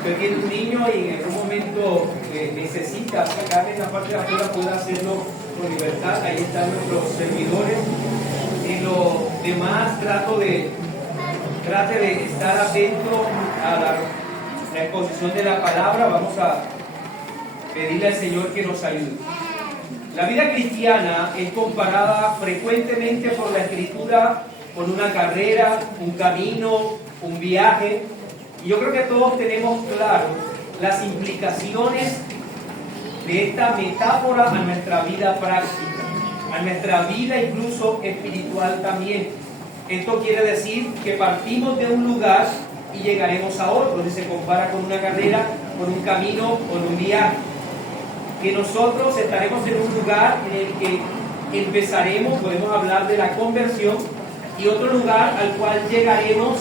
usted tiene un niño y en algún momento necesita sacarle la parte de afuera, puede hacerlo con libertad. Ahí están nuestros servidores. En lo demás, trate de estar atento a la exposición de la palabra. Vamos a pedirle al Señor que nos ayude. La vida cristiana es comparada frecuentemente por la Escritura con una carrera, un camino, un viaje. Y yo creo que todos tenemos claro las implicaciones de esta metáfora a nuestra vida práctica, a nuestra vida incluso espiritual también. Esto quiere decir que partimos de un lugar y llegaremos a otro, si se compara con una carrera, con un camino, con un viaje. Que nosotros estaremos en un lugar en el que empezaremos, podemos hablar de la conversión, y otro lugar al cual llegaremos,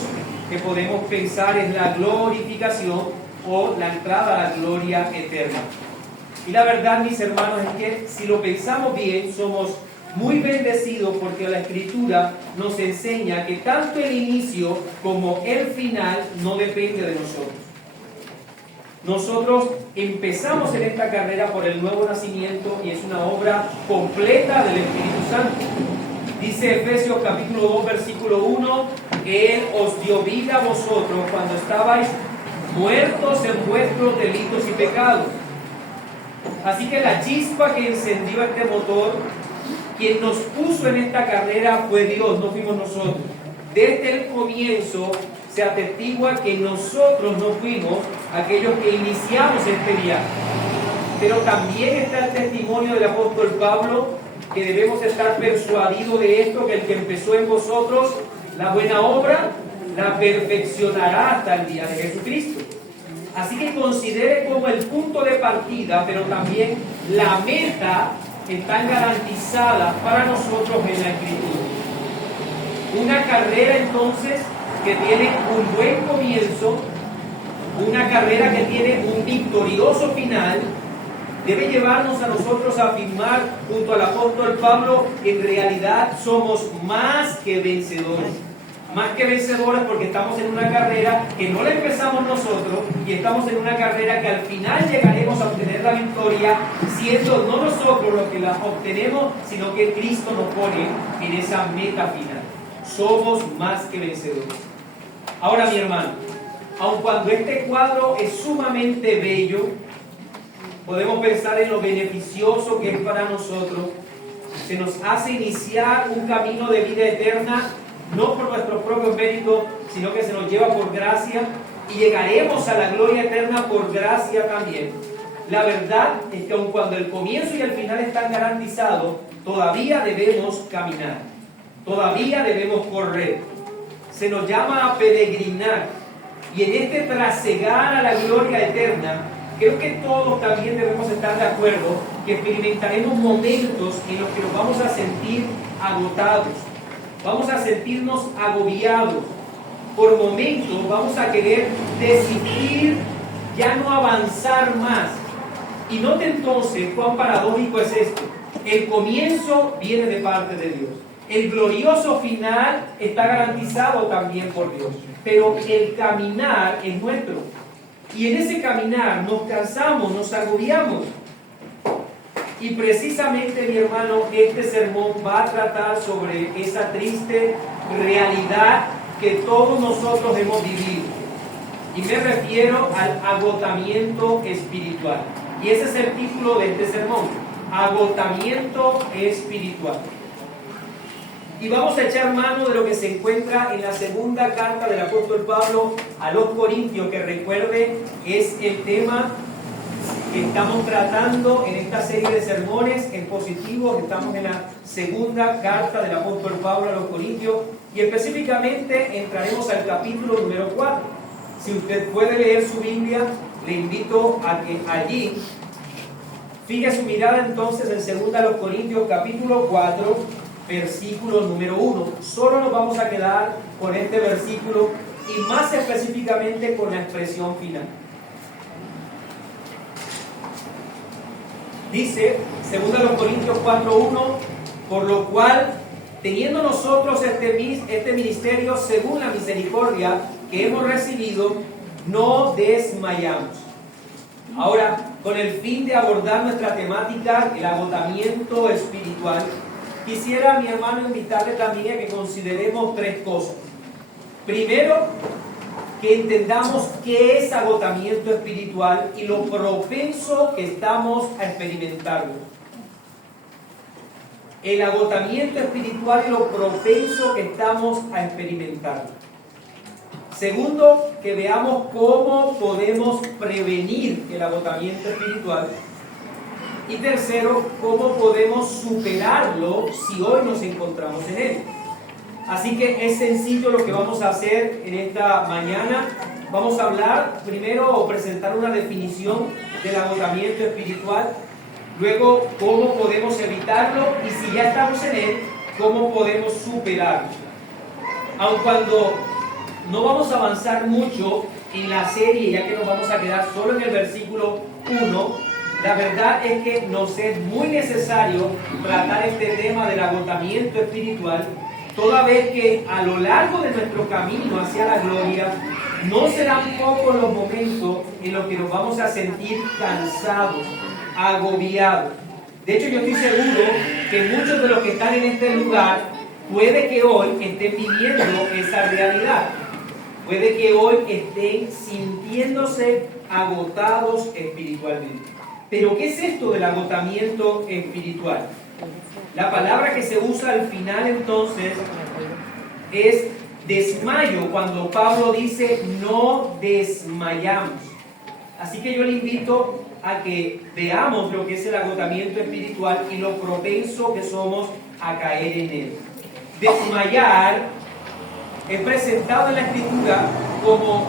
que podemos pensar en la glorificación o la entrada a la gloria eterna. Y la verdad, mis hermanos, es que si lo pensamos bien, somos muy bendecidos porque la Escritura nos enseña que tanto el inicio como el final no depende de nosotros. Nosotros empezamos en esta carrera por el nuevo nacimiento y es una obra completa del Espíritu Santo. Dice Efesios capítulo 2 versículo 1, que Él os dio vida a vosotros cuando estabais muertos en vuestros delitos y pecados. Así que la chispa que encendió este motor, quien nos puso en esta carrera fue Dios, no fuimos nosotros. Desde el comienzo se atestigua que nosotros no fuimos aquellos que iniciamos este viaje. Pero también está el testimonio del apóstol Pablo, que debemos estar persuadidos de esto, que el que empezó en vosotros la buena obra, la perfeccionará hasta el día de Jesucristo. Así que considere como el punto de partida, pero también la meta, están garantizadas para nosotros en la Escritura. Una carrera entonces que tiene un buen comienzo, una carrera que tiene un victorioso final, debe llevarnos a nosotros a afirmar junto al apóstol Pablo que en realidad somos más que vencedores. Más que vencedores porque estamos en una carrera que no la empezamos nosotros y estamos en una carrera que al final llegaremos a obtener la victoria, siendo no nosotros los que la obtenemos, sino que Cristo nos pone en esa meta final. Somos más que vencedores. Ahora, mi hermano, aun cuando este cuadro es sumamente bello, podemos pensar en lo beneficioso que es para nosotros. Se nos hace iniciar un camino de vida eterna, no por nuestros propios méritos, sino que se nos lleva por gracia, y llegaremos a la gloria eterna por gracia también. La verdad es que aun cuando el comienzo y el final están garantizados, todavía debemos caminar, todavía debemos correr. Se nos llama a peregrinar, y en este trasegar a la gloria eterna, creo que todos también debemos estar de acuerdo que experimentaremos momentos en los que nos vamos a sentir agotados, vamos a sentirnos agobiados. Por momentos vamos a querer desistir, ya no avanzar más. Y note entonces cuán paradójico es esto. El comienzo viene de parte de Dios. El glorioso final está garantizado también por Dios. Pero el caminar es nuestro. Y en ese caminar nos cansamos, nos agobiamos. Y precisamente, mi hermano, este sermón va a tratar sobre esa triste realidad que todos nosotros hemos vivido. Y me refiero al agotamiento espiritual. Y ese es el título de este sermón: agotamiento espiritual. Y vamos a echar mano de lo que se encuentra en la segunda carta del apóstol Pablo a los Corintios, que recuerde es el tema que estamos tratando en esta serie de sermones expositivos. Estamos en la segunda carta del apóstol Pablo a los Corintios y específicamente entraremos al capítulo número 4. Si usted puede leer su Biblia, le invito a que allí fije su mirada entonces en segunda a los Corintios capítulo 4, versículo número 1. Solo nos vamos a quedar con este versículo y más específicamente con la expresión final. Dice, 2 Corintios 4:1, por lo cual, teniendo nosotros este ministerio según la misericordia que hemos recibido, no desmayamos. Ahora, con el fin de abordar nuestra temática, el agotamiento espiritual, quisiera, mi hermano, invitarle también a que consideremos tres cosas. Primero, que entendamos qué es agotamiento espiritual y lo propenso que estamos a experimentarlo. El agotamiento espiritual y lo propenso que estamos a experimentarlo. Segundo, que veamos cómo podemos prevenir el agotamiento espiritual. Y tercero, cómo podemos superarlo si hoy nos encontramos en él. Así que es sencillo lo que vamos a hacer en esta mañana. Vamos a hablar primero o presentar una definición del agotamiento espiritual. Luego, cómo podemos evitarlo y si ya estamos en él, cómo podemos superarlo. Aun cuando no vamos a avanzar mucho en la serie, ya que nos vamos a quedar solo en el versículo 1, la verdad es que nos es muy necesario tratar este tema del agotamiento espiritual, toda vez que a lo largo de nuestro camino hacia la gloria, no serán pocos los momentos en los que nos vamos a sentir cansados, agobiados. De hecho, yo estoy seguro que muchos de los que están en este lugar puede que hoy estén viviendo esa realidad. Puede que hoy estén sintiéndose agotados espiritualmente. Pero, ¿qué es esto del agotamiento espiritual? La palabra que se usa al final entonces es desmayo, cuando Pablo dice no desmayamos. Así que yo le invito a que veamos lo que es el agotamiento espiritual y lo propenso que somos a caer en él. Desmayar es presentado en la Escritura como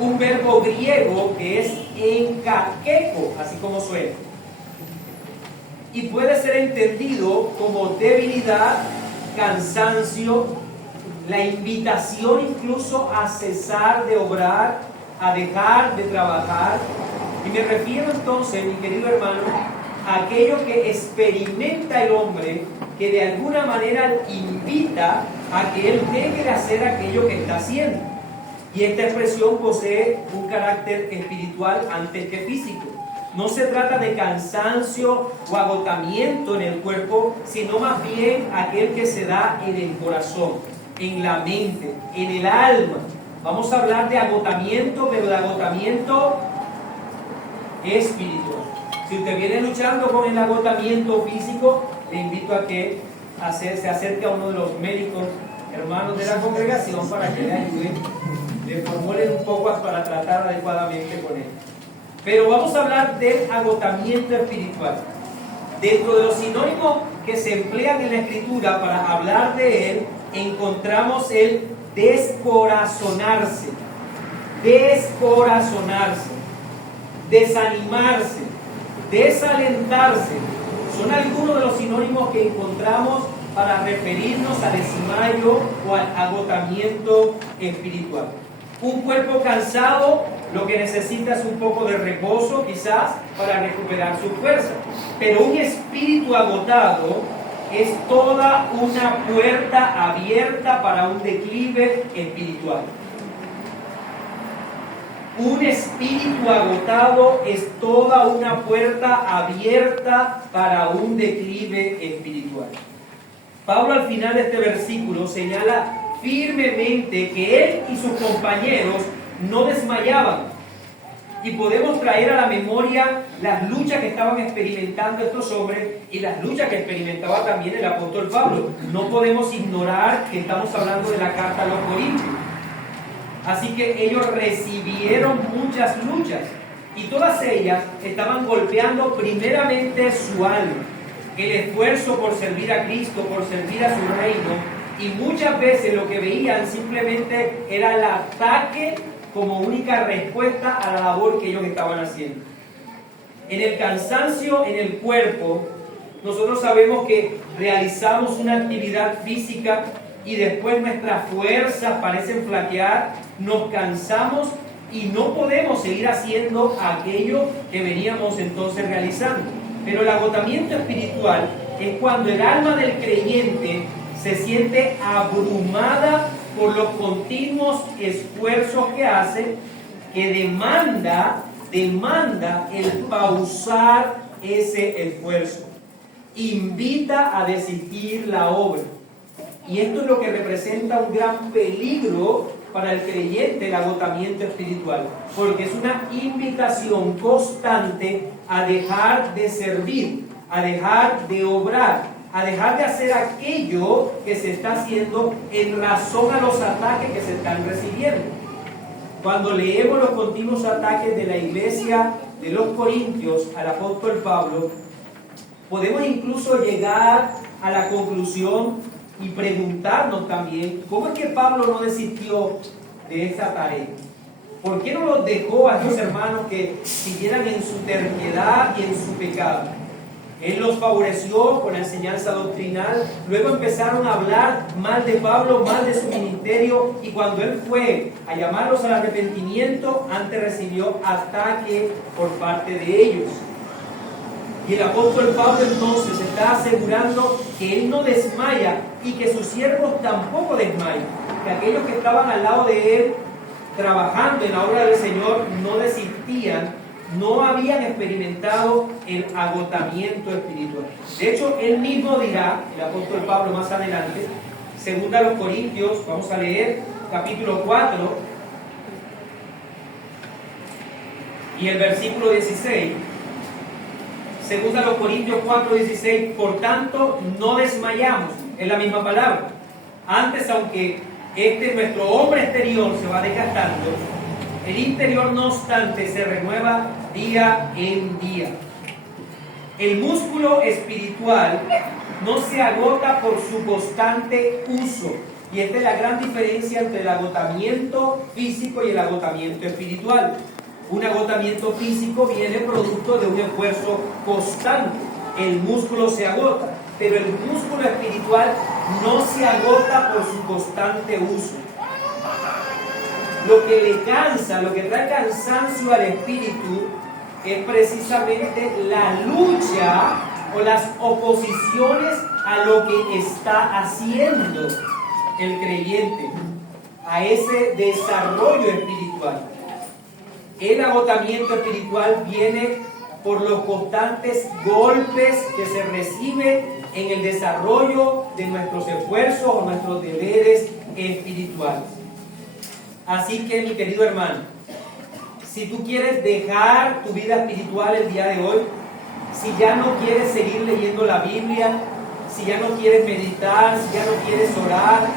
un verbo griego que es enkakeko, así como suena. Y puede ser entendido como debilidad, cansancio, la invitación incluso a cesar de obrar, a dejar de trabajar. Y me refiero entonces, mi querido hermano, a aquello que experimenta el hombre, que de alguna manera invita a que él deje de hacer aquello que está haciendo. Y esta expresión posee un carácter espiritual antes que físico. No se trata de cansancio o agotamiento en el cuerpo, sino más bien aquel que se da en el corazón, en la mente, en el alma. Vamos a hablar de agotamiento, pero de agotamiento espiritual. Si usted viene luchando con el agotamiento físico, le invito a que se acerque a uno de los médicos hermanos de la congregación para que le ayuden, le formulen un poco para tratar adecuadamente con él. Pero vamos a hablar del agotamiento espiritual. Dentro de los sinónimos que se emplean en la Escritura para hablar de él, encontramos el descorazonarse, desanimarse, desalentarse. Son algunos de los sinónimos que encontramos para referirnos al desmayo o al agotamiento espiritual. Un cuerpo cansado lo que necesita es un poco de reposo, quizás, para recuperar su fuerza. Pero un espíritu agotado es toda una puerta abierta para un declive espiritual. Un espíritu agotado es toda una puerta abierta para un declive espiritual. Pablo al final de este versículo señala firmemente que él y sus compañeros no desmayaban. Y podemos traer a la memoria las luchas que estaban experimentando estos hombres y las luchas que experimentaba también el apóstol Pablo. No podemos ignorar que estamos hablando de la carta a los Corintios. Así que ellos recibieron muchas luchas y todas ellas estaban golpeando primeramente su alma, el esfuerzo por servir a Cristo, por servir a su reino, y muchas veces lo que veían simplemente era el ataque como única respuesta a la labor que ellos estaban haciendo. En el cansancio en el cuerpo, nosotros sabemos que realizamos una actividad física y después nuestras fuerzas parecen flaquear, nos cansamos y no podemos seguir haciendo aquello que veníamos entonces realizando. Pero el agotamiento espiritual es cuando el alma del creyente se siente abrumada por los continuos esfuerzos que hace que demanda el pausar ese esfuerzo. Invita a desistir la obra. Y esto es lo que representa un gran peligro para el creyente, el agotamiento espiritual, porque es una invitación constante a dejar de servir, a dejar de obrar, a dejar de hacer aquello que se está haciendo en razón a los ataques que se están recibiendo. Cuando leemos los continuos ataques de la iglesia de los Corintios al apóstol Pablo, podemos incluso llegar a la conclusión y preguntarnos también, ¿cómo es que Pablo no desistió de esta tarea? ¿Por qué no los dejó a estos hermanos que siguieran en su terquedad y en su pecado? Él los favoreció con la enseñanza doctrinal, luego empezaron a hablar mal de Pablo, mal de su ministerio, y cuando él fue a llamarlos al arrepentimiento, antes recibió ataque por parte de ellos. Y el apóstol Pablo entonces está asegurando que él no desmaya y que sus siervos tampoco desmayan, que aquellos que estaban al lado de él trabajando en la obra del Señor no desistían, no habían experimentado el agotamiento espiritual. De hecho, él mismo dirá, el apóstol Pablo más adelante, segunda a los Corintios, vamos a leer capítulo 4 y el versículo 16. Segunda a los Corintios 4:16, por tanto no desmayamos, es la misma palabra. Antes, aunque nuestro hombre exterior se va desgastando, el interior no obstante se renueva día en día. El músculo espiritual no se agota por su constante uso. Y esta es la gran diferencia entre el agotamiento físico y el agotamiento espiritual. Un agotamiento físico viene producto de un esfuerzo constante. El músculo se agota, pero el músculo espiritual no se agota por su constante uso. Lo que le cansa, lo que trae cansancio al espíritu es precisamente la lucha o las oposiciones a lo que está haciendo el creyente, a ese desarrollo espiritual. El agotamiento espiritual viene por los constantes golpes que se reciben en el desarrollo de nuestros esfuerzos o nuestros deberes espirituales. Así que, mi querido hermano, si tú quieres dejar tu vida espiritual el día de hoy, si ya no quieres seguir leyendo la Biblia, si ya no quieres meditar, si ya no quieres orar,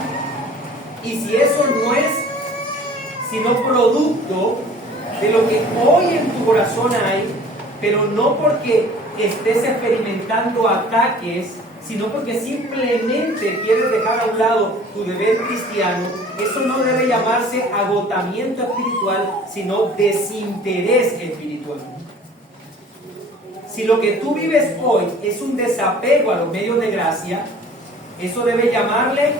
y si eso no es sino producto de lo que hoy en tu corazón hay, pero no porque estés experimentando ataques, sino porque simplemente quieres dejar a un lado tu deber cristiano, eso no debe llamarse agotamiento espiritual, sino desinterés espiritual. Si lo que tú vives hoy es un desapego a los medios de gracia, eso debe llamarle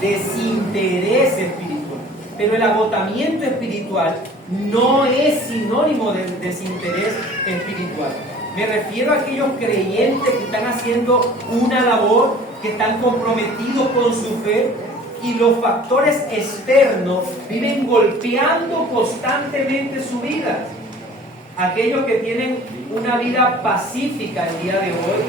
desinterés espiritual. Pero el agotamiento espiritual no es sinónimo de desinterés espiritual. Me refiero a aquellos creyentes que están haciendo una labor, que están comprometidos con su fe, y los factores externos viven golpeando constantemente su vida. Aquellos que tienen una vida pacífica el día de hoy,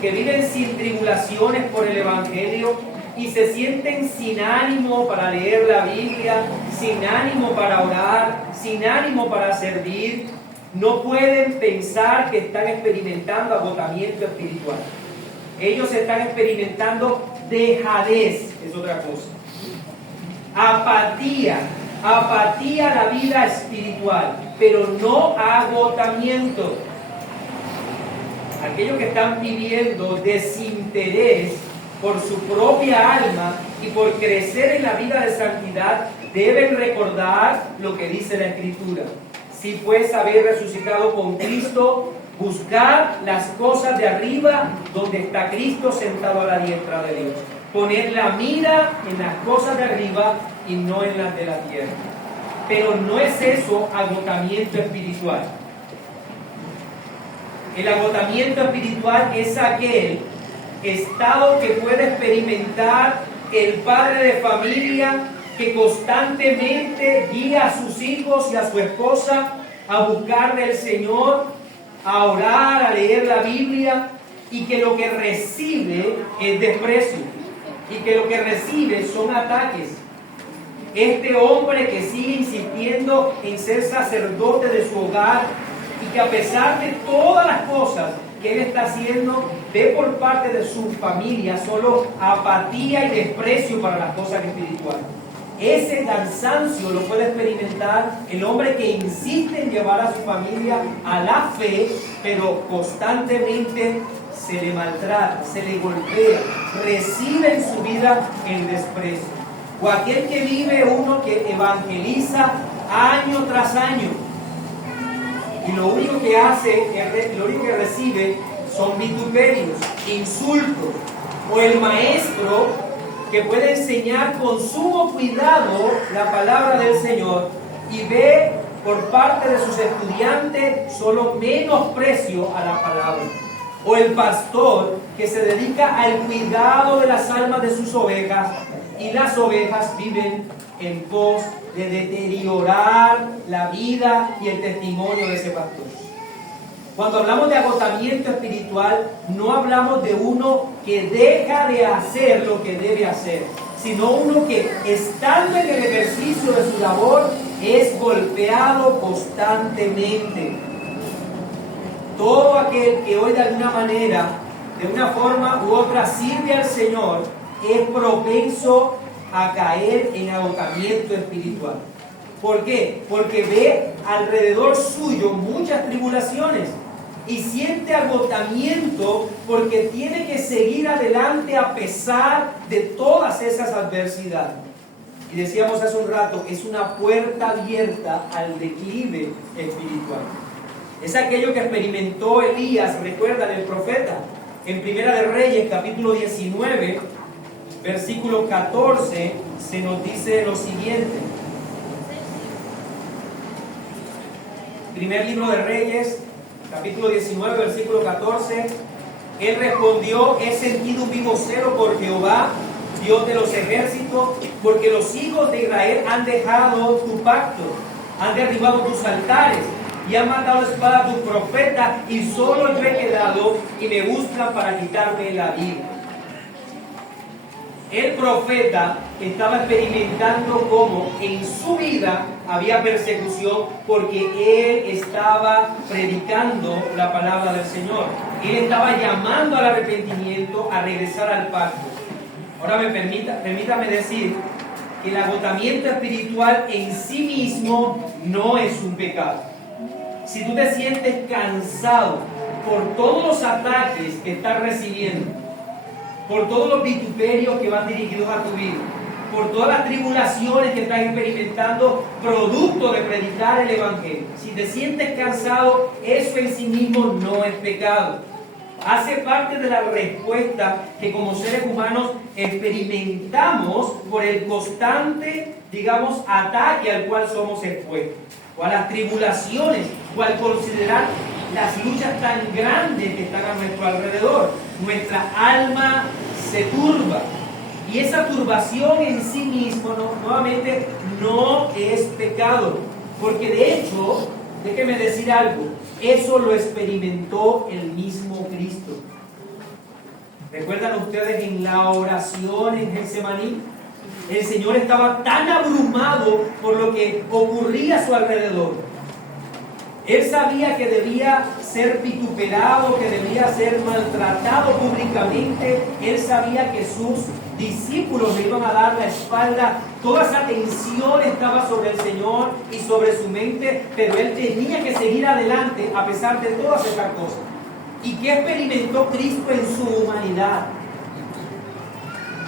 que viven sin tribulaciones por el Evangelio y se sienten sin ánimo para leer la Biblia, sin ánimo para orar, sin ánimo para servir, no pueden pensar que están experimentando agotamiento espiritual. Ellos están experimentando dejadez, es otra cosa. Apatía a la vida espiritual, pero no agotamiento. Aquellos que están viviendo desinterés por su propia alma y por crecer en la vida de santidad, deben recordar lo que dice la Escritura. Si pues habéis resucitado con Cristo, buscad las cosas de arriba, donde está Cristo sentado a la diestra de Dios. Poned la mira en las cosas de arriba y no en las de la tierra. Pero no es eso agotamiento espiritual. El agotamiento espiritual es aquel estado que puede experimentar el padre de familia que constantemente guía a sus hijos y a su esposa a buscar del Señor, a orar, a leer la Biblia, y que lo que recibe es desprecio, y que lo que recibe son ataques. Este hombre que sigue insistiendo en ser sacerdote de su hogar, y que a pesar de todas las cosas que él está haciendo, ve por parte de su familia solo apatía y desprecio para las cosas espirituales. Ese cansancio lo puede experimentar el hombre que insiste en llevar a su familia a la fe, pero constantemente se le maltrata, se le golpea, recibe en su vida el desprecio. O aquel que vive uno que evangeliza año tras año, y lo único que hace, lo único que recibe son vituperios, insultos. O el maestro que puede enseñar con sumo cuidado la palabra del Señor y ve por parte de sus estudiantes solo menosprecio a la palabra. O el pastor que se dedica al cuidado de las almas de sus ovejas, y las ovejas viven en pos de deteriorar la vida y el testimonio de ese pastor. Cuando hablamos de agotamiento espiritual, no hablamos de uno que deja de hacer lo que debe hacer, sino uno que, estando en el ejercicio de su labor, es golpeado constantemente. Todo aquel que hoy de alguna manera, de una forma u otra, sirve al Señor, es propenso a caer en agotamiento espiritual. ¿Por qué? Porque ve alrededor suyo muchas tribulaciones y siente agotamiento porque tiene que seguir adelante a pesar de todas esas adversidades. Y decíamos hace un rato, es una puerta abierta al declive espiritual. Es aquello que experimentó Elías, recuerdan, el profeta, en Primera de Reyes, capítulo 19, versículo 14, se nos dice lo siguiente. Primer libro de Reyes, capítulo 19, versículo 14. Él respondió: he sentido un vivo celo por Jehová, Dios de los ejércitos, porque los hijos de Israel han dejado tu pacto, han derribado tus altares y han matado a espada a tus profetas, y solo yo he quedado y me buscan para quitarme la vida. El profeta estaba experimentando cómo en su vida había persecución porque él estaba predicando la palabra del Señor. Él estaba llamando al arrepentimiento, a regresar al pacto. Ahora permítame decir que el agotamiento espiritual en sí mismo no es un pecado. Si tú te sientes cansado por todos los ataques que estás recibiendo, por todos los vituperios que van dirigidos a tu vida, por todas las tribulaciones que estás experimentando producto de predicar el Evangelio, si te sientes cansado, eso en sí mismo no es pecado. Hace parte de la respuesta que como seres humanos experimentamos por el constante, ataque al cual somos expuestos, o a las tribulaciones, o al considerar las luchas tan grandes que están a nuestro alrededor. Nuestra alma se turba, y esa turbación en sí mismo nuevamente no es pecado, porque de hecho, déjeme decir algo, eso lo experimentó el mismo Cristo. ¿Recuerdan ustedes en la oración en Getsemaní? El Señor estaba tan abrumado por lo que ocurría a su alrededor. Él sabía que debía ser vituperado, que debía ser maltratado públicamente. Él sabía que sus discípulos le iban a dar la espalda. Toda esa tensión estaba sobre el Señor y sobre su mente, pero él tenía que seguir adelante a pesar de todas estas cosas. ¿Y qué experimentó Cristo en su humanidad?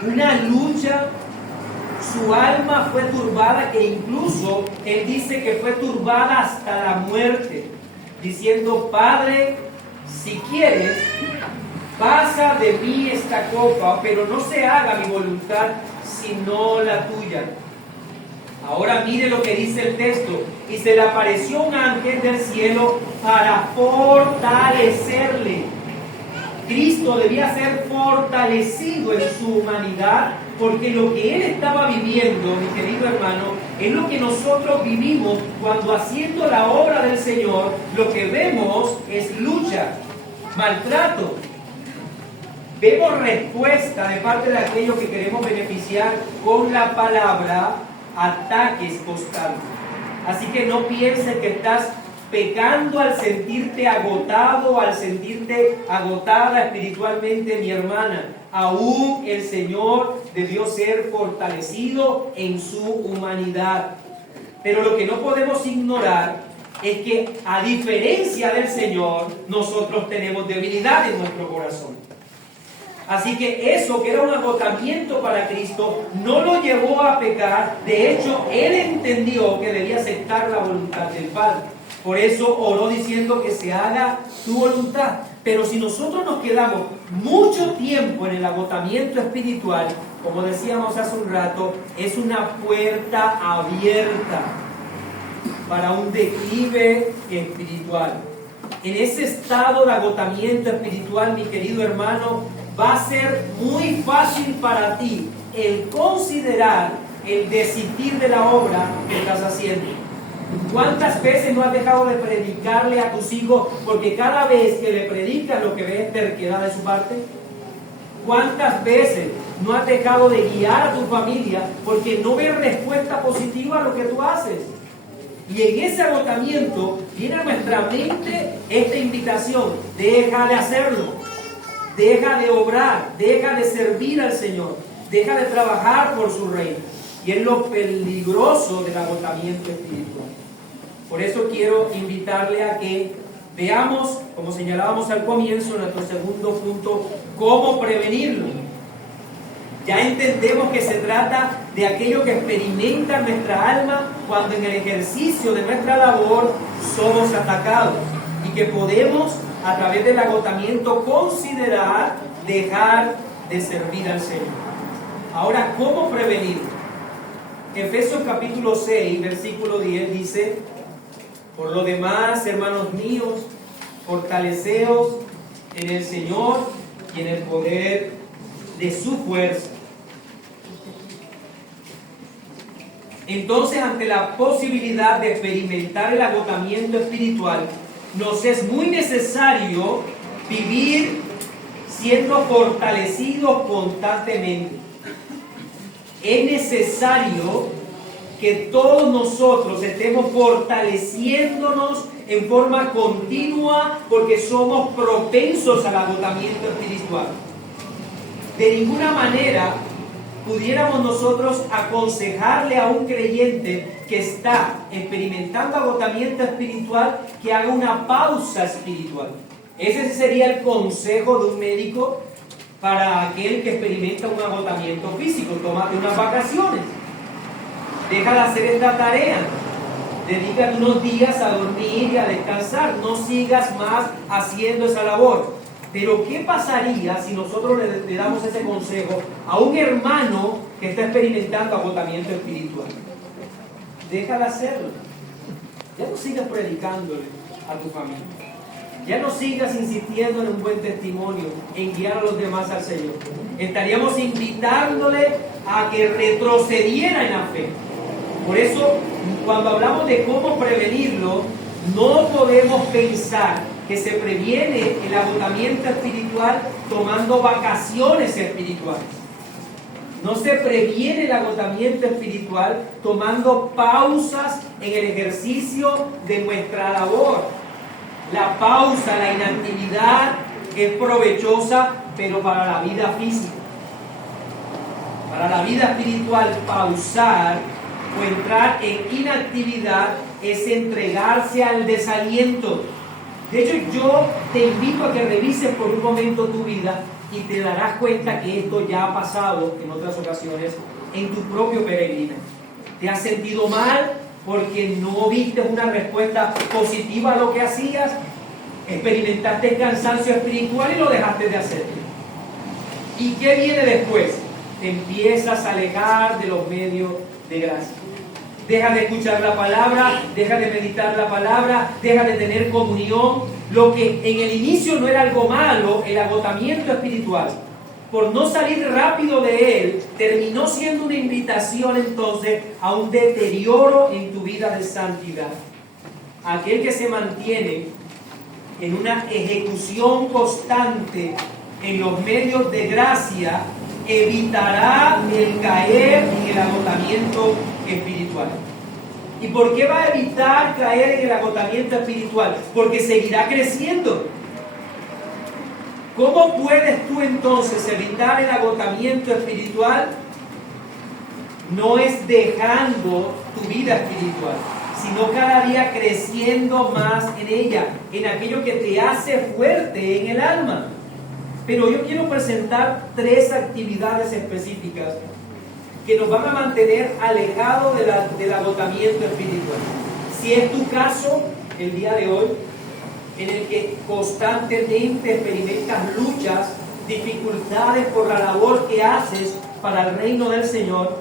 Una lucha. Su alma fue turbada, que incluso él dice que fue turbada hasta la muerte, diciendo: Padre, si quieres, pasa de mí esta copa, pero no se haga mi voluntad sino la tuya. Ahora mire lo que dice el texto: y se le apareció un ángel del cielo para fortalecerle. Cristo debía ser fortalecido en su humanidad porque lo que él estaba viviendo, mi querido hermano, es lo que nosotros vivimos cuando haciendo la obra del Señor, lo que vemos es lucha, maltrato. Vemos respuesta de parte de aquellos que queremos beneficiar con la palabra, ataques constantes. Así que no pienses que estás pecando al sentirte agotado, al sentirte agotada espiritualmente, mi hermana. Aún el Señor debió ser fortalecido en su humanidad. Pero lo que no podemos ignorar es que, a diferencia del Señor, nosotros tenemos debilidad en nuestro corazón. Así que eso, que era un agotamiento para Cristo, no lo llevó a pecar. De hecho, Él entendió que debía aceptar la voluntad del Padre. Por eso oró diciendo que se haga tu voluntad. Pero si nosotros nos quedamos mucho tiempo en el agotamiento espiritual, como decíamos hace un rato, es una puerta abierta para un declive espiritual. En ese estado de agotamiento espiritual, mi querido hermano, va a ser muy fácil para ti el considerar el desistir de la obra que estás haciendo. ¿Cuántas veces no has dejado de predicarle a tus hijos porque cada vez que le predicas lo que ves es terquedad de su parte? ¿Cuántas veces no has dejado de guiar a tu familia porque no ves respuesta positiva a lo que tú haces? Y en ese agotamiento viene a nuestra mente esta invitación: deja de hacerlo, deja de obrar, deja de servir al Señor, deja de trabajar por su reino. Y es lo peligroso del agotamiento espiritual. Por eso quiero invitarle a que veamos, como señalábamos al comienzo, nuestro segundo punto, cómo prevenirlo. Ya entendemos que se trata de aquello que experimenta nuestra alma cuando en el ejercicio de nuestra labor somos atacados y que podemos, a través del agotamiento, considerar dejar de servir al Señor. Ahora, ¿cómo prevenirlo? Efesios capítulo 6, versículo 10 dice: por lo demás, hermanos míos, fortaleceos en el Señor y en el poder de su fuerza. Entonces, ante la posibilidad de experimentar el agotamiento espiritual, nos es muy necesario vivir siendo fortalecidos constantemente. Es necesario que todos nosotros estemos fortaleciéndonos en forma continua porque somos propensos al agotamiento espiritual. De ninguna manera pudiéramos nosotros aconsejarle a un creyente que está experimentando agotamiento espiritual que haga una pausa espiritual. Ese sería el consejo de un médico para aquel que experimenta un agotamiento físico: tómate unas vacaciones, deja de hacer esta tarea, dedícate unos días a dormir y a descansar, no sigas más haciendo esa labor. Pero ¿qué pasaría si nosotros le damos ese consejo a un hermano que está experimentando agotamiento espiritual? Deja de hacerlo. Ya no sigas predicándole a tu familia. Ya no sigas insistiendo en un buen testimonio, en guiar a los demás al Señor. Estaríamos invitándole a que retrocediera en la fe. Por eso, cuando hablamos de cómo prevenirlo, no podemos pensar que se previene el agotamiento espiritual tomando vacaciones espirituales. No se previene el agotamiento espiritual tomando pausas en el ejercicio de nuestra labor. La pausa, la inactividad es provechosa, pero para la vida física. Para la vida espiritual, pausar o entrar en inactividad es entregarse al desaliento. De hecho, yo te invito a que revises por un momento tu vida y te darás cuenta que esto ya ha pasado en otras ocasiones en tu propio peregrinaje. ¿Te has sentido mal porque no viste una respuesta positiva a lo que hacías? Experimentaste cansancio espiritual y lo dejaste de hacer. ¿Y qué viene después? Te empiezas a alejar de los medios de gracia. Deja de escuchar la palabra, deja de meditar la palabra, deja de tener comunión. Lo que en el inicio no era algo malo, el agotamiento espiritual, por no salir rápido de él, terminó siendo una invitación entonces a un deterioro en tu vida de santidad. Aquel que se mantiene en una ejecución constante en los medios de gracia evitará el caer en el agotamiento espiritual. ¿Y por qué va a evitar caer en el agotamiento espiritual? Porque seguirá creciendo. ¿Cómo puedes tú entonces evitar el agotamiento espiritual? No es dejando tu vida espiritual, sino cada día creciendo más en ella, en aquello que te hace fuerte en el alma. Pero yo quiero presentar 3 actividades específicas que nos van a mantener alejados del agotamiento espiritual. Si es tu caso, el día de hoy, en el que constantemente experimentas luchas, dificultades por la labor que haces para el reino del Señor,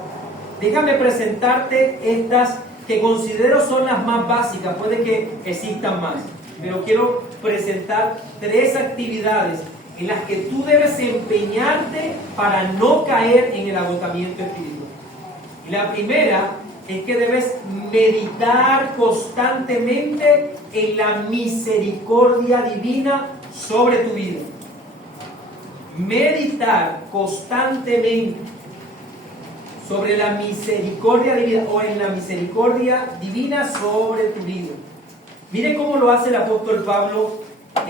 déjame presentarte estas que considero son las más básicas. Puede que existan más, pero quiero presentar 3 actividades en las que tú debes empeñarte para no caer en el agotamiento espiritual. Y la primera es que debes meditar constantemente en la misericordia divina sobre tu vida. Meditar constantemente sobre la misericordia divina o en la misericordia divina sobre tu vida. Mire cómo lo hace el apóstol Pablo.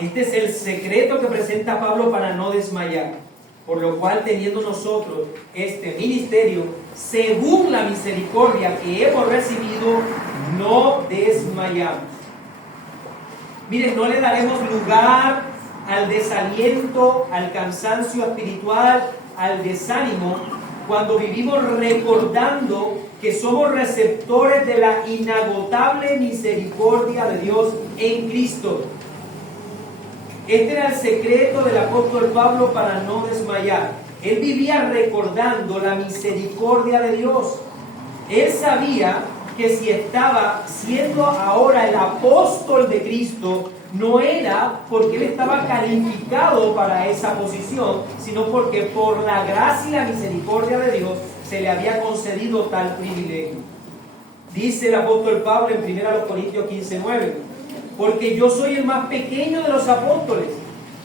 Este es el secreto que presenta Pablo para no desmayar. Por lo cual, teniendo nosotros este ministerio, según la misericordia que hemos recibido, no desmayamos. Miren, no le daremos lugar al desaliento, al cansancio espiritual, al desánimo, cuando vivimos recordando que somos receptores de la inagotable misericordia de Dios en Cristo. Este era el secreto del apóstol Pablo para no desmayar. Él vivía recordando la misericordia de Dios. Él sabía que si estaba siendo ahora el apóstol de Cristo, no era porque él estaba calificado para esa posición, sino porque por la gracia y la misericordia de Dios se le había concedido tal privilegio. Dice el apóstol Pablo en 1 Corintios 15:9, porque yo soy el más pequeño de los apóstoles,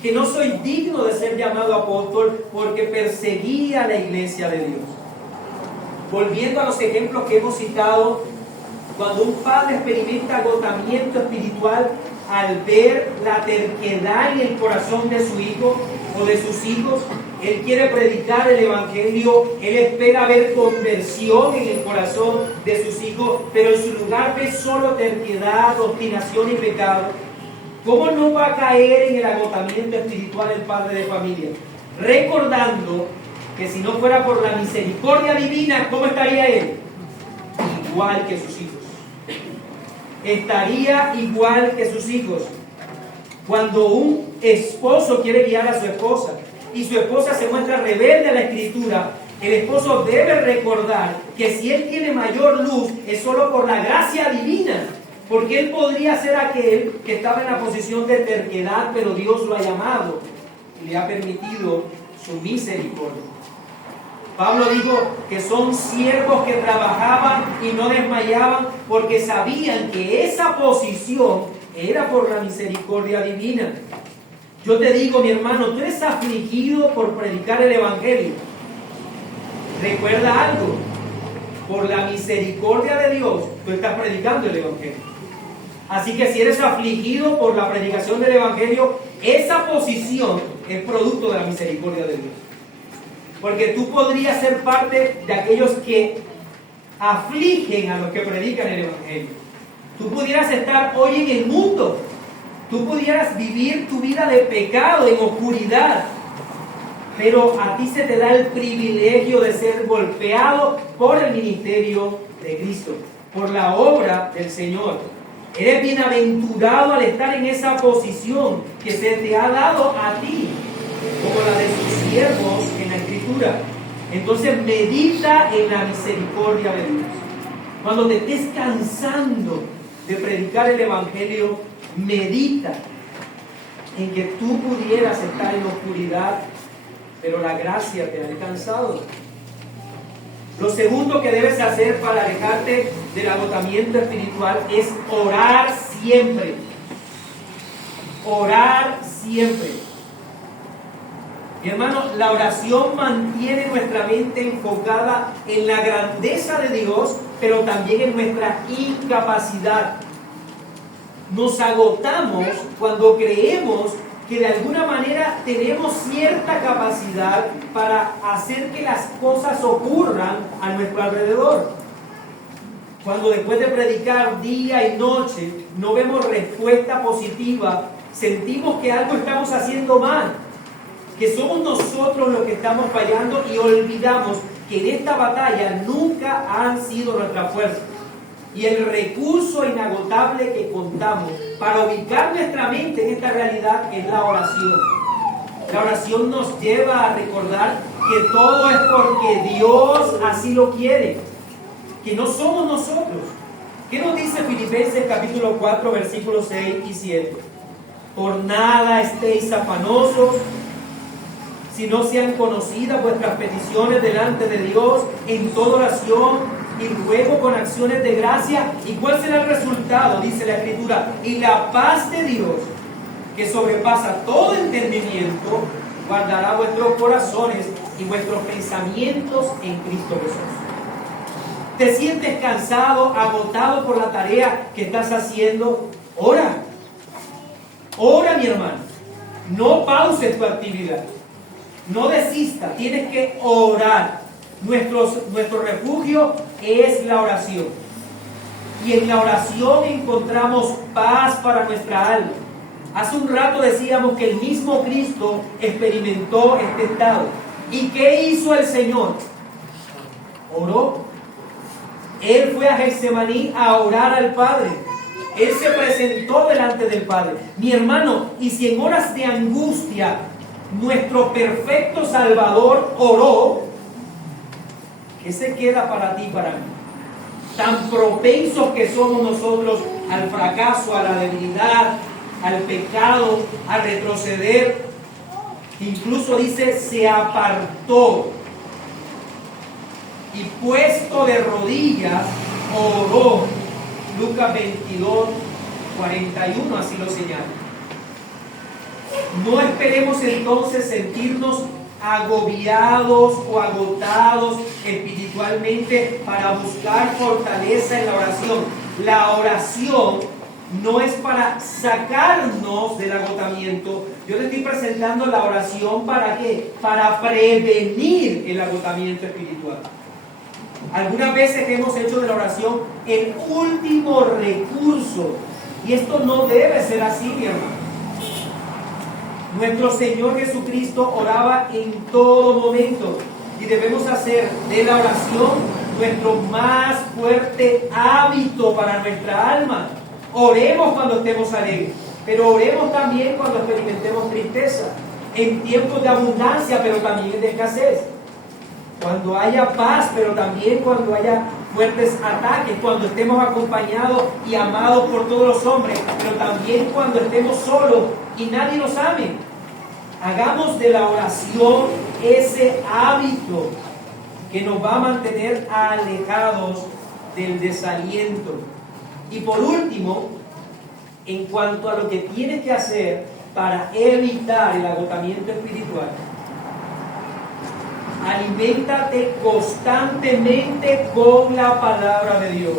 que no soy digno de ser llamado apóstol porque perseguía la iglesia de Dios. Volviendo a los ejemplos que hemos citado, cuando un padre experimenta agotamiento espiritual al ver la terquedad en el corazón de su hijo o de sus hijos, él quiere predicar el evangelio, él espera ver conversión en el corazón de sus hijos, pero en su lugar ve solo terquedad, obstinación y pecado. ¿Cómo no va a caer en el agotamiento espiritual el padre de familia? Recordando que si no fuera por la misericordia divina, ¿cómo estaría él? Igual que sus hijos. Estaría igual que sus hijos. Cuando un esposo quiere guiar a su esposa y su esposa se muestra rebelde a la escritura, el esposo debe recordar que si él tiene mayor luz es solo por la gracia divina, porque él podría ser aquel que estaba en la posición de terquedad, pero Dios lo ha llamado y le ha permitido su misericordia. Pablo dijo que son siervos que trabajaban y no desmayaban porque sabían que esa posición era por la misericordia divina. Yo te digo, mi hermano, tú eres afligido por predicar el evangelio. Recuerda algo, por la misericordia de Dios, tú estás predicando el evangelio. Así que si eres afligido por la predicación del evangelio, esa posición es producto de la misericordia de Dios. Porque tú podrías ser parte de aquellos que afligen a los que predican el evangelio. Tú pudieras estar hoy en el mundo. Tú pudieras vivir tu vida de pecado, en oscuridad. Pero a ti se te da el privilegio de ser golpeado por el ministerio de Cristo, por la obra del Señor. Eres bienaventurado al estar en esa posición que se te ha dado a ti, como la de sus siervos en la Escritura. Entonces medita en la misericordia de Dios. Cuando te estés cansando de predicar el evangelio, medita en que tú pudieras estar en la oscuridad pero la gracia te ha alcanzado. Lo segundo que debes hacer para alejarte del agotamiento espiritual es orar siempre. Orar siempre. Mi hermano, la oración mantiene nuestra mente enfocada en la grandeza de Dios, pero también en nuestra incapacidad. Nos agotamos cuando creemos que de alguna manera tenemos cierta capacidad para hacer que las cosas ocurran a nuestro alrededor. Cuando después de predicar día y noche no vemos respuesta positiva, sentimos que algo estamos haciendo mal, que somos nosotros los que estamos fallando y olvidamos que en esta batalla nunca han sido nuestra fuerza. Y el recurso inagotable que contamos para ubicar nuestra mente en esta realidad es la oración. La oración nos lleva a recordar que todo es porque Dios así lo quiere, que no somos nosotros. ¿Qué nos dice Filipenses capítulo 4, versículos 6 y 7? Por nada estéis afanosos, si no sean conocidas vuestras peticiones delante de Dios en toda oración y ruego con acciones de gracia. ¿Y cuál será el resultado? Dice la Escritura: y la paz de Dios, que sobrepasa todo entendimiento, guardará vuestros corazones y vuestros pensamientos en Cristo Jesús. ¿Te sientes cansado, agotado por la tarea que estás haciendo? Ora. Ora, mi hermano. No pauses tu actividad. No desista. Tienes que orar. Nuestro refugio es la oración. Y en la oración encontramos paz para nuestra alma. Hace un rato decíamos que el mismo Cristo experimentó este estado. ¿Y qué hizo el Señor? Oró. Él fue a Getsemaní a orar al Padre. Él se presentó delante del Padre. Mi hermano, y si en horas de angustia nuestro perfecto Salvador oró, ¿qué se queda para ti y para mí? Tan propensos que somos nosotros al fracaso, a la debilidad, al pecado, a retroceder. Incluso dice, se apartó y puesto de rodillas oró. Lucas 22, 41 así lo señala. No esperemos entonces sentirnos agobiados o agotados espiritualmente para buscar fortaleza en la oración. La oración no es para sacarnos del agotamiento. Yo le estoy presentando la oración ¿para qué? Para prevenir el agotamiento espiritual. Algunas veces hemos hecho de la oración el último recurso, y esto no debe ser así, mi hermano. Nuestro Señor Jesucristo oraba en todo momento, y debemos hacer de la oración nuestro más fuerte hábito para nuestra alma. Oremos cuando estemos alegres, pero oremos también cuando experimentemos tristeza, en tiempos de abundancia, pero también de escasez. Cuando haya paz, pero también cuando haya fuertes ataques, cuando estemos acompañados y amados por todos los hombres, pero también cuando estemos solos y nadie nos ame. Hagamos de la oración ese hábito que nos va a mantener alejados del desaliento. Y por último, en cuanto a lo que tienes que hacer para evitar el agotamiento espiritual, aliméntate constantemente con la palabra de Dios.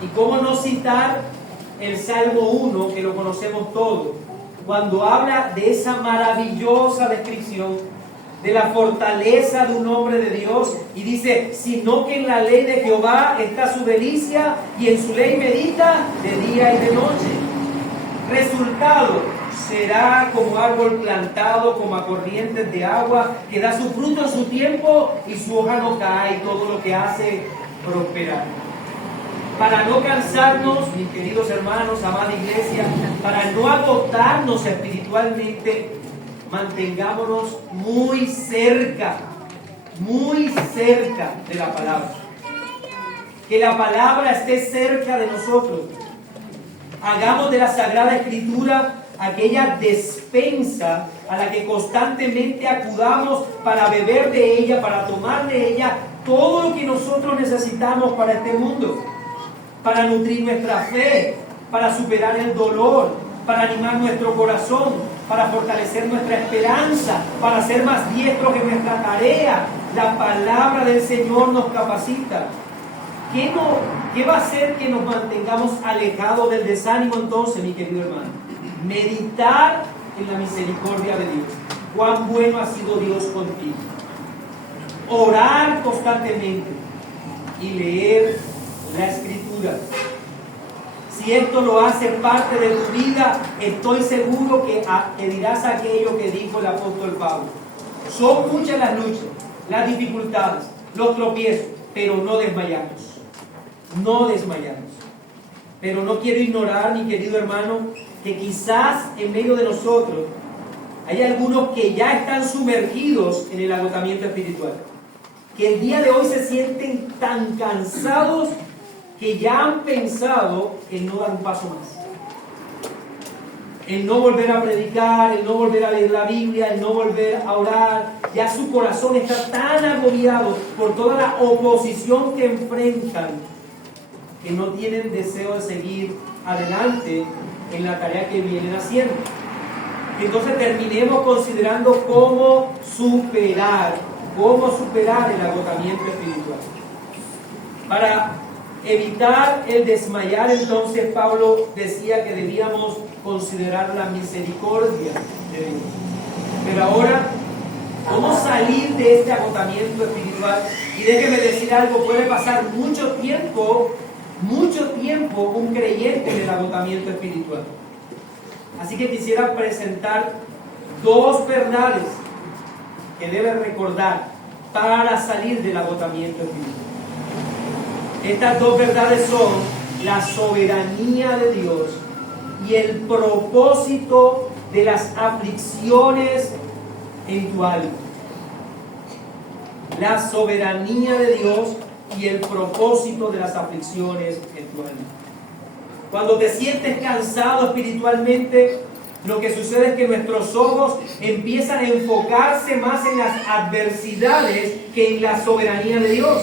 Y cómo no citar el Salmo 1, que lo conocemos todos, cuando habla de esa maravillosa descripción de la fortaleza de un hombre de Dios, y dice, sino que en la ley de Jehová está su delicia, y en su ley medita de día y de noche. Resultado: será como árbol plantado como a corrientes de agua, que da su fruto en su tiempo y su hoja no cae, y todo lo que hace prosperar. Para no cansarnos, mis queridos hermanos, amada iglesia, para no agotarnos espiritualmente, mantengámonos muy cerca de la palabra. Que la palabra esté cerca de nosotros. Hagamos de la Sagrada Escritura aquella despensa a la que constantemente acudamos para beber de ella, para tomar de ella todo lo que nosotros necesitamos para este mundo, para nutrir nuestra fe, para superar el dolor, para animar nuestro corazón, para fortalecer nuestra esperanza, para ser más diestros en nuestra tarea. La palabra del Señor nos capacita. ¿Qué va a hacer que nos mantengamos alejados del desánimo entonces, mi querido hermano? Meditar en la misericordia de Dios. Cuán bueno ha sido Dios contigo. Orar constantemente y leer la Escritura. Si esto lo hace parte de tu vida, estoy seguro que dirás aquello que dijo el apóstol Pablo. Son muchas las luchas, las dificultades, los tropiezos, pero no desmayamos. No desmayamos. Pero no quiero ignorar, mi querido hermano, que quizás en medio de nosotros hay algunos que ya están sumergidos en el agotamiento espiritual, que el día de hoy se sienten tan cansados que ya han pensado en no dar un paso más, en no volver a predicar, en no volver a leer la Biblia, en no volver a orar. Ya su corazón está tan agobiado por toda la oposición que enfrentan, que no tienen deseo de seguir adelante en la tarea que vienen haciendo. Entonces terminemos considerando cómo superar el agotamiento espiritual. Para evitar el desmayar, entonces Pablo decía que debíamos considerar la misericordia de Dios. Pero ahora, ¿cómo salir de este agotamiento espiritual? Y déjeme decir algo, puede pasar mucho tiempo un creyente en el agotamiento espiritual. Así que quisiera presentar dos verdades que debe recordar para salir del agotamiento espiritual. Estas dos verdades son la soberanía de Dios y el propósito de las aflicciones en tu alma. La soberanía de Dios y el propósito de las aflicciones en tu alma. Cuando te sientes cansado espiritualmente, lo que sucede es que nuestros ojos empiezan a enfocarse más en las adversidades que en la soberanía de Dios.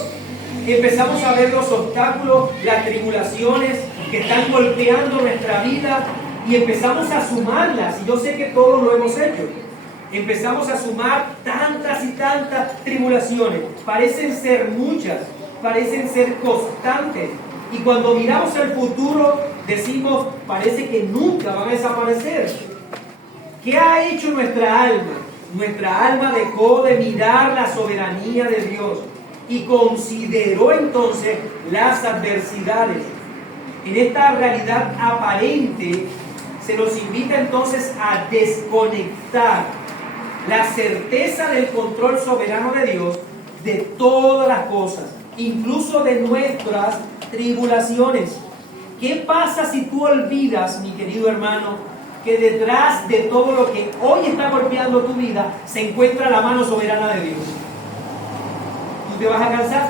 Empezamos a ver los obstáculos, las tribulaciones que están golpeando nuestra vida y empezamos a sumarlas. Y yo sé que todos lo hemos hecho. Empezamos a sumar tantas y tantas tribulaciones. Parecen ser muchas, parecen ser constantes. Y cuando miramos al futuro, decimos, parece que nunca van a desaparecer. ¿Qué ha hecho nuestra alma? Nuestra alma dejó de mirar la soberanía de Dios y consideró entonces las adversidades. En esta realidad aparente se nos invita entonces a desconectar la certeza del control soberano de Dios de todas las cosas, incluso de nuestras tribulaciones. ¿Qué pasa si tú olvidas, mi querido hermano, que detrás de todo lo que hoy está golpeando tu vida se encuentra la mano soberana de Dios? Tú te vas a cansar,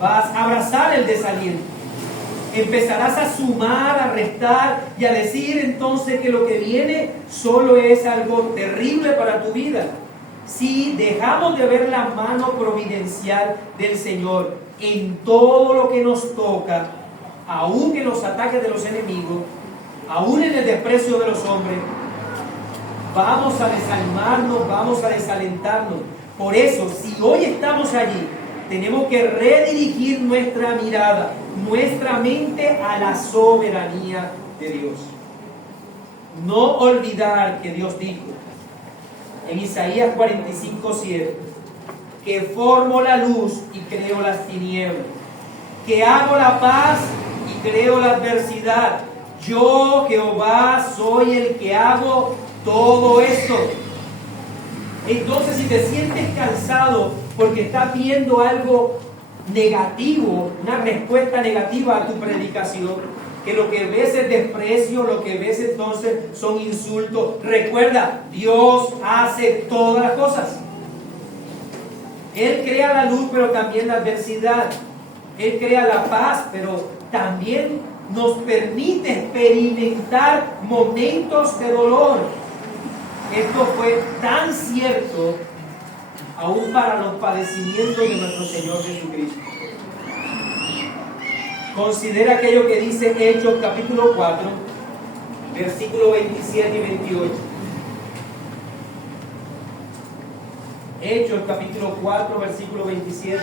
vas a abrazar el desaliento, empezarás a sumar, a restar y a decir entonces que lo que viene solo es algo terrible para tu vida. Si dejamos de ver la mano providencial del Señor en todo lo que nos toca, aún en los ataques de los enemigos, aún en el desprecio de los hombres, vamos a desanimarnos, vamos a desalentarnos. Por eso, si hoy estamos allí, tenemos que redirigir nuestra mirada, nuestra mente a la soberanía de Dios. No olvidar que Dios dijo en Isaías 45:7, que formo la luz y creo las tinieblas, que hago la paz y creo la adversidad. Yo, Jehová, soy el que hago todo esto. Entonces, si te sientes cansado porque estás viendo algo negativo, una respuesta negativa a tu predicación, que lo que ves es desprecio, lo que ves entonces son insultos, recuerda, Dios hace todas las cosas. Él crea la luz, pero también la adversidad. Él crea la paz, pero también nos permite experimentar momentos de dolor. Esto fue tan cierto aún para los padecimientos de nuestro Señor Jesucristo. Considera aquello que dice Hechos capítulo 4, versículos 27 y 28. Hechos capítulo 4, versículos 27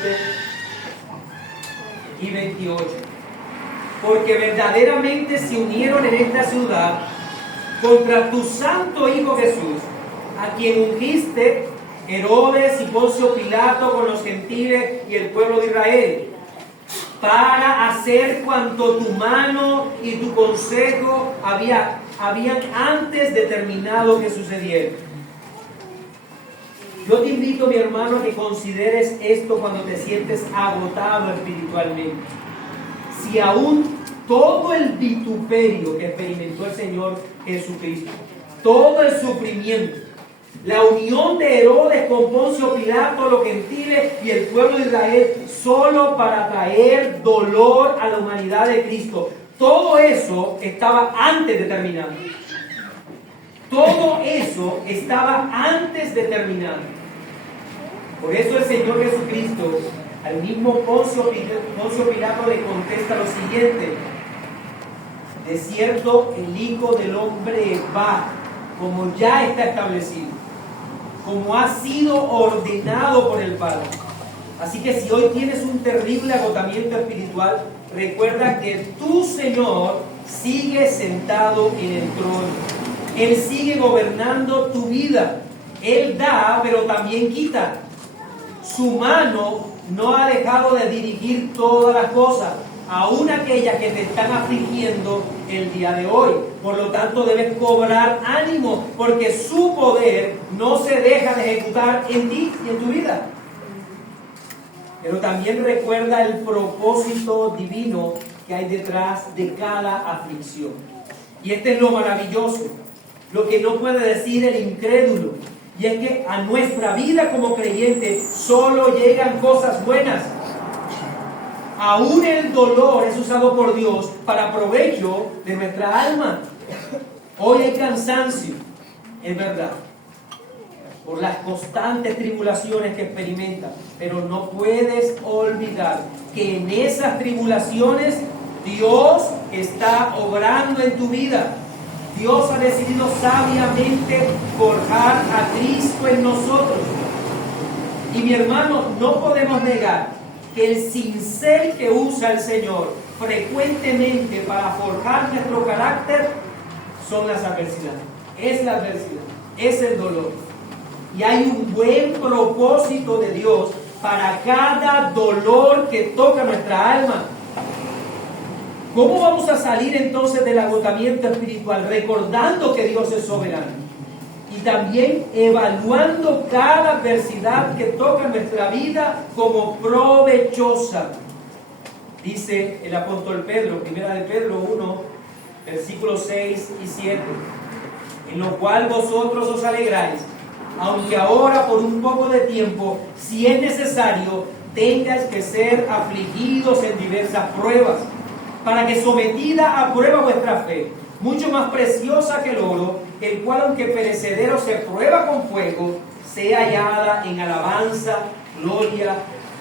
y 28. Porque verdaderamente se unieron en esta ciudad contra tu santo Hijo Jesús, a quien ungiste Herodes y Poncio Pilato con los gentiles y el pueblo de Israel, para hacer cuanto tu mano y tu consejo habían antes determinado que sucediera. Yo te invito, mi hermano, a que consideres esto cuando te sientes agotado espiritualmente. Si aún todo el vituperio que experimentó el Señor Jesucristo, todo el sufrimiento, la unión de Herodes con Poncio Pilato, los gentiles y el pueblo de Israel, solo para traer dolor a la humanidad de Cristo, todo eso estaba antes determinado. Todo eso estaba antes determinado. Por eso el Señor Jesucristo al mismo Poncio Pilato le contesta lo siguiente: de cierto, el Hijo del Hombre va, como ya está establecido, como ha sido ordenado por el Padre. Así que si hoy tienes un terrible agotamiento espiritual, recuerda que tu Señor sigue sentado en el trono. Él sigue gobernando tu vida. Él da, pero también quita. Su mano no ha dejado de dirigir todas las cosas, aún aquellas que te están afligiendo el día de hoy. Por lo tanto, debes cobrar ánimo, porque su poder no se deja de ejecutar en ti y en tu vida. Pero también recuerda el propósito divino que hay detrás de cada aflicción. Y este es lo maravilloso, lo que no puede decir el incrédulo. Y es que a nuestra vida como creyentes solo llegan cosas buenas. Aún el dolor es usado por Dios para provecho de nuestra alma. Hoy hay cansancio, es verdad, por las constantes tribulaciones que experimentas, pero no puedes olvidar que en esas tribulaciones Dios está obrando en tu vida. Dios ha decidido sabiamente forjar a Cristo en nosotros. Y mi hermano, no podemos negar que el cincel que usa el Señor frecuentemente para forjar nuestro carácter son las adversidades. Es la adversidad, es el dolor. Y hay un buen propósito de Dios para cada dolor que toca nuestra alma. ¿Cómo vamos a salir entonces del agotamiento espiritual? Recordando que Dios es soberano y también evaluando cada adversidad que toca nuestra vida como provechosa. Dice el apóstol Pedro, primera de Pedro 1, versículos 6 y 7, en lo cual vosotros os alegráis, aunque ahora por un poco de tiempo, si es necesario, tengáis que ser afligidos en diversas pruebas, para que sometida a prueba vuestra fe, mucho más preciosa que el oro, el cual aunque perecedero se prueba con fuego, sea hallada en alabanza, gloria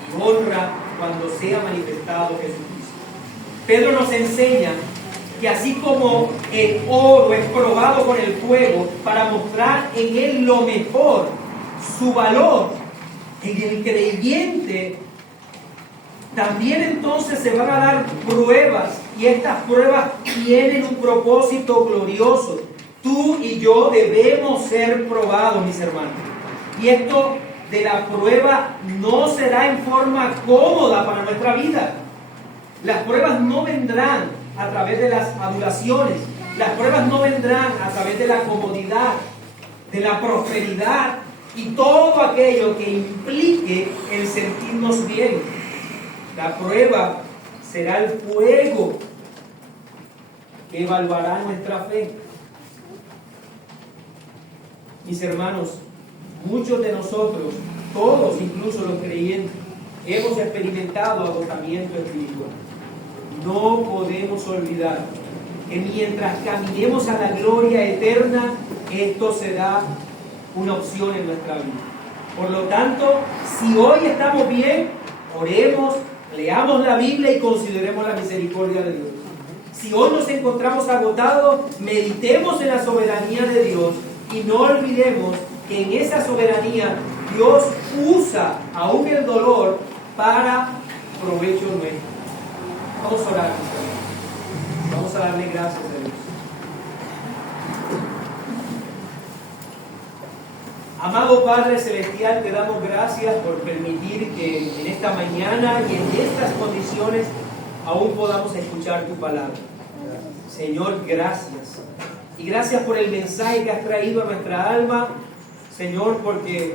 y honra cuando sea manifestado Jesucristo. Pedro nos enseña que así como el oro es probado con el fuego para mostrar en él lo mejor, su valor, en el creyente también entonces se van a dar pruebas, y estas pruebas tienen un propósito glorioso. Tú y yo debemos ser probados, mis hermanos. Y esto de la prueba no será en forma cómoda para nuestra vida. Las pruebas no vendrán a través de las adulaciones. Las pruebas no vendrán a través de la comodidad, de la prosperidad y todo aquello que implique el sentirnos bien. La prueba será el fuego que evaluará nuestra fe. Mis hermanos, muchos de nosotros, todos, incluso los creyentes, hemos experimentado agotamiento espiritual. No podemos olvidar que mientras caminemos a la gloria eterna, esto será una opción en nuestra vida. Por lo tanto, si hoy estamos bien, oremos, leamos la Biblia y consideremos la misericordia de Dios. Si hoy nos encontramos agotados, meditemos en la soberanía de Dios y no olvidemos que en esa soberanía Dios usa aún el dolor para provecho nuestro. Vamos a orar, mis hermanos. Vamos a darle gracias a Dios. Amado Padre Celestial, te damos gracias por permitir que en esta mañana y en estas condiciones aún podamos escuchar tu palabra. Señor, gracias. Y gracias por el mensaje que has traído a nuestra alma, Señor, porque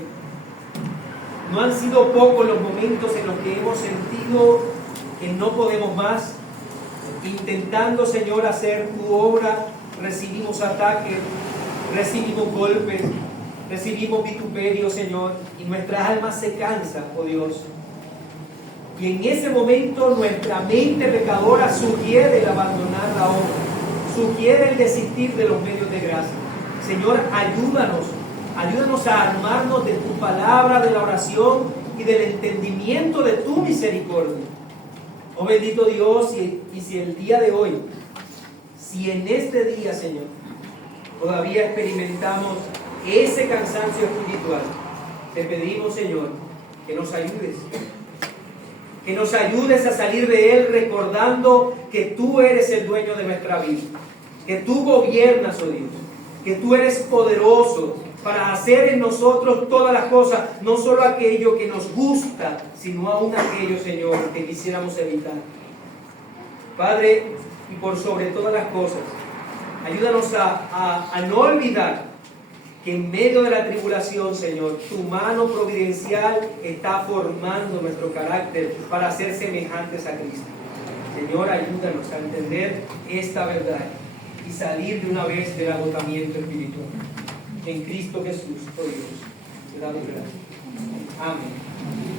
no han sido pocos los momentos en los que hemos sentido que no podemos más. Intentando, Señor, hacer tu obra, recibimos ataques, recibimos golpes, recibimos vituperio, Señor, y nuestras almas se cansan, oh Dios. Y en ese momento nuestra mente pecadora sugiere el abandonar la obra, sugiere el desistir de los medios de gracia. Señor, ayúdanos a armarnos de tu palabra, de la oración y del entendimiento de tu misericordia. Oh bendito Dios, y si el día de hoy, si en este día, Señor, todavía experimentamos ese cansancio espiritual, te pedimos, Señor, que nos ayudes. Que nos ayudes a salir de él recordando que tú eres el dueño de nuestra vida, que tú gobiernas, oh Dios, que tú eres poderoso para hacer en nosotros todas las cosas, no solo aquello que nos gusta, sino aún aquello, Señor, que quisiéramos evitar. Padre, y por sobre todas las cosas, ayúdanos a no olvidar que en medio de la tribulación, Señor, tu mano providencial está formando nuestro carácter para ser semejantes a Cristo. Señor, ayúdanos a entender esta verdad y salir de una vez del agotamiento espiritual. En Cristo Jesús, oh Dios, te damos gracias. Amén.